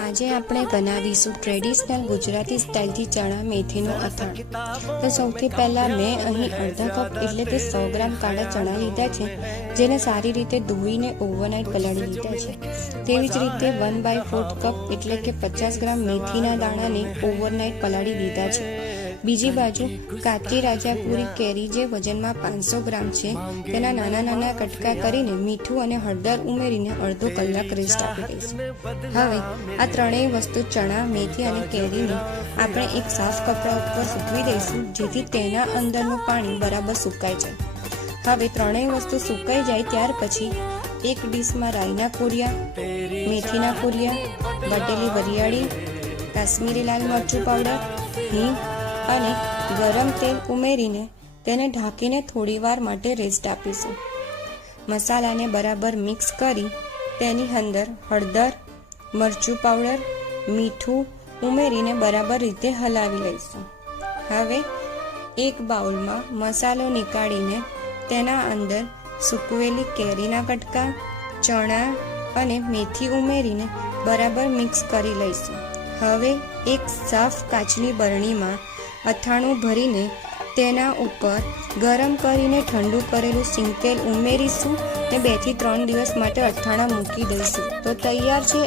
આજે આપણે બનાવીશું ટ્રેડિશનલ ગુજરાતી સ્ટાઇલથી ચણા મેથીનું અથાણું। તો સૌથી પહેલાં મેં અહીં અડધા કપ એટલે કે 100 ગ્રામ કાળા ચણા લીધા છે, જેને સારી રીતે ધોઈને ઓવરનાઇટ પલાળી લીધા છે। તેવી જ રીતે 1/4 કપ એટલે કે 50 ગ્રામ મેથીના દાણાને ઓવરનાઇટ પલાળી દીધા છે। બીજી બાજુ કાચી રાજાપુરી કેરી જે વજનમાં 500 ગ્રામ છે, તેના નાના નાના કટકા કરીને મીઠું અને હળદર ઉમેરીને અડધો કલાક રેસ્ટ આપી દઈશું। હવે આ ત્રણેય વસ્તુ ચણા, મેથી અને કેરીને આપણે એક સાફ કપડા ઉપર સૂકવી દઈશું, જેથી તેના અંદરનું પાણી બરાબર સુકાઈ જાય। હવે ત્રણેય વસ્તુ સુકાઈ જાય ત્યાર પછી એક ડીશમાં રાઈના કુરિયા, મેથીના કુરિયા, વાટેલી વરિયાળી, કાશ્મીરી લાલ મરચું પાવડર, હિંગ અને ગરમ તેલ ઉમેરીને તેને ઢાંકીને થોડીવાર માટે રેસ્ટ આપીશું। મસાલાને બરાબર મિક્સ કરી તેની અંદર હળદર, મરચું પાવડર, મીઠું ઉમેરીને બરાબર રીતે હલાવી લઈશું। હવે એક બાઉલમાં મસાલો નીકાળીને તેના અંદર સૂકવેલી કેરીના કટકા, ચણા અને મેથી ઉમેરીને બરાબર મિક્સ કરી લઈશું। હવે એક સાફ કાચની બરણીમાં અથાણું ભરીને તેના ઉપર ગરમ કરીને ઠંડુ કરેલું સિંગ તેલ ઉમેરીશું ને 2 થી 3 દિવસ માટે અથાણા મૂકી દઈશું। તો તૈયાર છે